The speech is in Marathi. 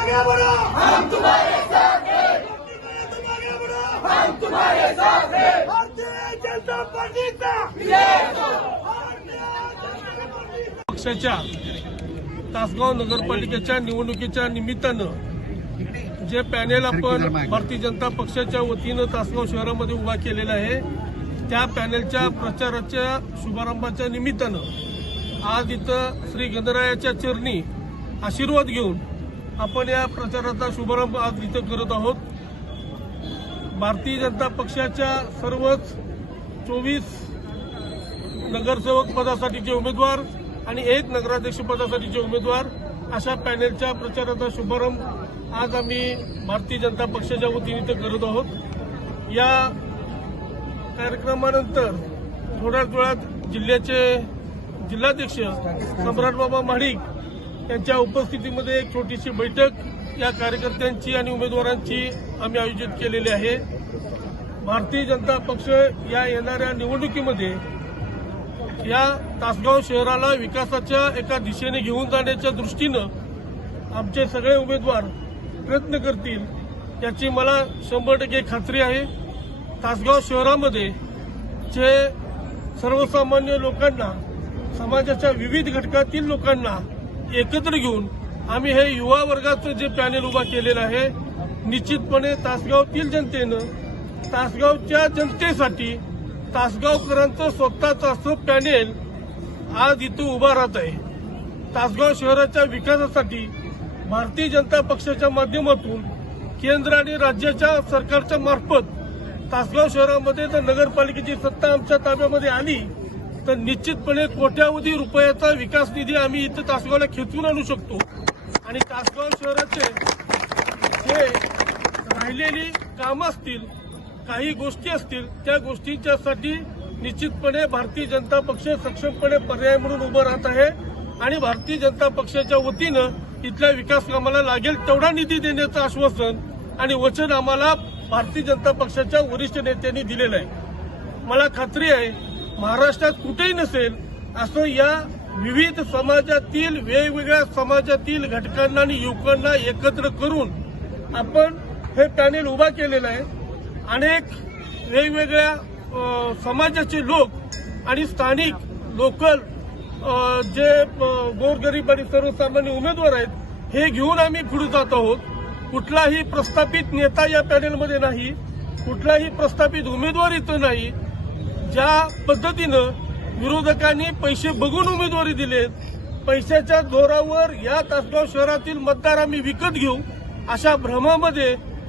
आगे बढ़ो हम तुम्हारे साथ हैं आगे बढ़ो हम तुम्हारे साथ हैं भारतीय जनता पार्टी का पक्षाच्या तासगाव नगरपालिकेच्या निवडणुकीच्या निमित्तानं जे पॅनेल आपण भारतीय जनता पक्षाच्या वतीनं तासगाव शहरामध्ये उभा केलेला आहे त्या पॅनेलच्या प्रचाराच्या शुभारंभाच्या निमित्तानं आज इथं श्री गणरायाच्या चरणी आशीर्वाद घेऊन आपण या प्रचाराचा शुभारंभ आज इथं करत आहोत. भारतीय जनता पक्षाच्या सर्वच चोवीस नगरसेवक पदासाठीचे उमेदवार आणि एक नगराध्यक्ष पदासाठीचे उमेदवार अशा पॅनेलच्या प्रचाराचा शुभारंभ आज आम्ही भारतीय जनता पक्षाच्या वतीने इथे करत आहोत. या कार्यक्रमानंतर थोड्याच वेळात जिल्ह्याचे जिल्हाध्यक्ष सम्राटबाबा महाडिक यांच्या उपस्थितीमध्ये एक छोटीशी बैठक या कार्यकर्त्यांची आणि उमेदवारांची आम्ही आयोजित केलेली आहे. भारतीय जनता पक्ष या येणाऱ्या निवडणुकीमध्ये या तासगाव शहराला विकासाच्या एका दिशेने घेऊन जाण्याच्या दृष्टीनं आमचे सगळे उमेदवार प्रयत्न करतील याची मला शंभर टक्के खात्री आहे. तासगाव शहरामध्ये जे सर्वसामान्य लोकांना समाजाच्या विविध घटकातील लोकांना एकत्र घेऊन आम्ही हे युवा वर्गाचं जे पॅनेल उभा केलेलं आहे निश्चितपणे तासगावतील जनतेनं तासगावच्या जनतेसाठी तासगावकरांचं स्वतःचं असं पॅनेल आज इथं उभा राहत आहे. तासगाव शहराच्या विकासासाठी भारतीय जनता पक्षाच्या माध्यमातून केंद्र आणि राज्याच्या सरकारच्या मार्फत तासगाव शहरामध्ये जर नगरपालिकेची सत्ता आमच्या ताब्यामध्ये आली तर निश्चितपणे कोट्यावधी रुपयाचा विकास निधी आम्ही इथं तासगावला खेचून आणू शकतो. आणि तासगाव शहराचे जे राहिलेली कामं असतील काही गोष्टी असतील त्या गोष्टींच्यासाठी निश्चितपणे भारतीय जनता पक्ष सक्षमपणे पर्याय म्हणून उभं राहत आहे. आणि भारतीय जनता पक्षाच्या वतीनं इथल्या विकास कामाला लागेल तेवढा निधी देण्याचं आश्वासन आणि वचन आम्हाला भारतीय जनता पक्षाच्या वरिष्ठ नेत्यांनी दिलेलं आहे. मला खात्री आहे महाराष्ट्रात कुठेही नसेल असं या विविध समाजातील वेगवेगळ्या समाजातील घटकांना आणि युवकांना एकत्र करून आपण हे पॅनेल उभा केलेलं आहे. अनेक वेगवेगळ्या समाजाचे लोक आणि स्थानिक लोकल जे गोरगरीब आणि सर्वसामान्य उमेदवार आहेत हे घेऊन आम्ही पुढे जात आहोत. कुठलाही प्रस्थापित नेता या पॅनेलमध्ये नाही. कुठलाही प्रस्थापित उमेदवार इथं नाही. ज्या पद्धतीनं विरोधकांनी पैसे बघून उमेदवारी दिलेत पैशाच्या जोरावर या तासगाव शहरातील मतदार आम्ही विकत घेऊ अशा भ्रमामध्ये